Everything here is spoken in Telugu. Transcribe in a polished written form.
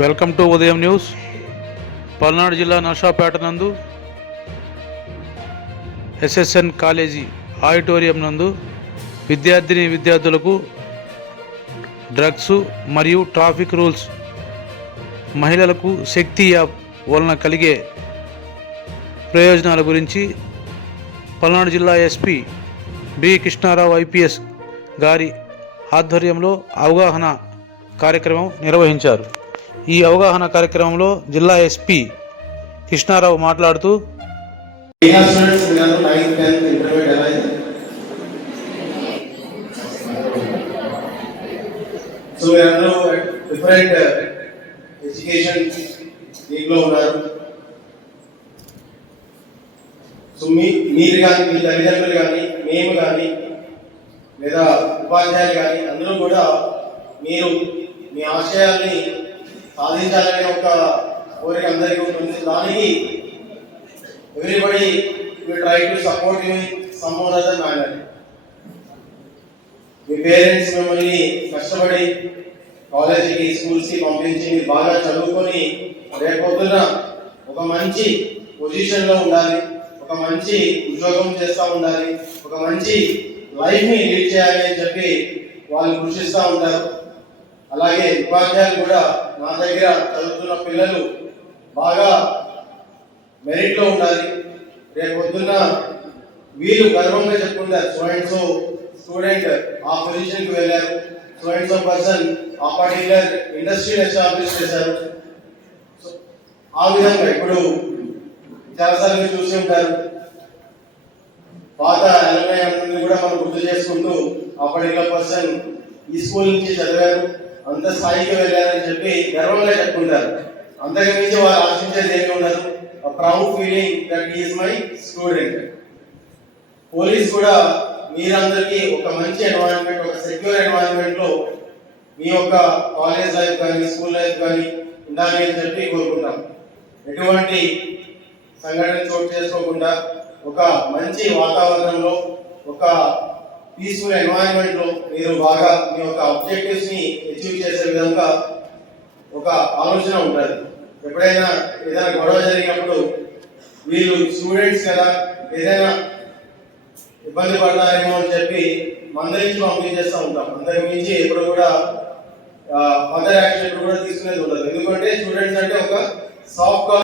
వెల్కమ్ టు ఉదయం న్యూస్. పల్నాడు జిల్లా నర్సాపేట నందు ఎస్ఎస్ఎన్ కాలేజీ ఆడిటోరియం నందు విద్యార్థులకు డ్రగ్స్ మరియు ట్రాఫిక్ రూల్స్, మహిళలకు శక్తి యాప్ వలన కలిగే ప్రయోజనాల గురించి పల్నాడు జిల్లా ఎస్పీ బి కృష్ణారావు ఐపీఎస్ గారి ఆధ్వర్యంలో అవగాహన కార్యక్రమం నిర్వహించారు. ఈ అవగాహన కార్యక్రమంలో జిల్లా ఎస్పీ కృష్ణారావు మాట్లాడుతూ మీరు కానీ మీ తల్లిదండ్రులు కానీ మేము కానీ లేదా ఉపాధ్యాయులు కానీ అందరూ కూడా మీరు మీ ఆశయాల్ని సాధించాలనే ఒక కోరిక అందరికీ ఉంటుంది. దానికి everybody will try to support you in some or other manner. మీ పేరెంట్స్ మిమ్మల్ని కష్టపడి కాలేజీకి స్కూల్స్కి పంపించి మీరు బాగా చదువుకొని రేపొద్దున ఒక మంచి పొజిషన్లో ఉండాలి, ఒక మంచి ఉద్యోగం చేస్తూ ఉండాలి, ఒక మంచి లైఫ్ని లీడ్ చేయాలి అని చెప్పి వాళ్ళు కృషిస్తూ ఉంటారు. అలాగే ఉపాధ్యాయులు కూడా నా దగ్గర చదువుతున్న పిల్లలు బాగా మెరిట్లో ఉండాలి, రేపు పొద్దున్న వీళ్ళు గర్వంగా చెప్పుకుంటారు సో అండ్ సో స్టూడెంట్ ఆ పొజిషన్కి వెళ్ళారు, సో అండ్ సో పర్సన్ ఆ పర్టికులర్ ఇండస్ట్రీని ఎస్టాబ్లిష్ చేశారు. ఆ విధంగా ఇప్పుడు చాలాసార్లు మీరు చూసి ఉంటారు, పాత అలమై అందరినీ కూడా మనం గుర్తు చేసుకుంటూ ఆ పర్టికులర్ పర్సన్ ఈ స్కూల్ నుంచి చదివారు, అంత స్థాయికి వెళ్ళారని చెప్పి గర్వంగా చెప్పుకుంటారు. అంతకుమించి వారు ఆశించేది ఏమి ఉండదు, proud feeling that is my student. Police కూడా మీరందరికీ ఒక మంచి ఎన్వైరన్మెంట్, ఒక సెక్యూర్ ఎన్వైరన్మెంట్ లో మీ యొక్క కాలేజ్ లైఫ్ కానీ స్కూల్ లైఫ్ కానీ ఉండాలి అని చెప్పి కోరుకుంటాం. ఎటువంటి సంఘటన చోటు చేసుకోకుండా ఒక మంచి వాతావరణంలో, ఒక పీస్ఫుల్ ఎన్వైరన్మెంట్ లో మీరు బాగా మీ యొక్క ఆబ్జెక్టివ్స్ ని అచీవ్ చేసే విధంగా ఒక ఆలోచన ఉంటుంది. ఎప్పుడైనా ఏదైనా గొడవ జరిగినప్పుడు వీళ్ళు స్టూడెంట్స్ కదా ఏదైనా ఇబ్బంది పడతారేమో అని చెప్పి మందరించి పంపించేస్తూ ఉంటాం. అంతకు మించి ఎప్పుడు కూడా అదర్ యాక్షన్ కూడా తీసుకునేది ఉండదు. ఎందుకంటే స్టూడెంట్స్ అంటే ఒక సాఫ్ట్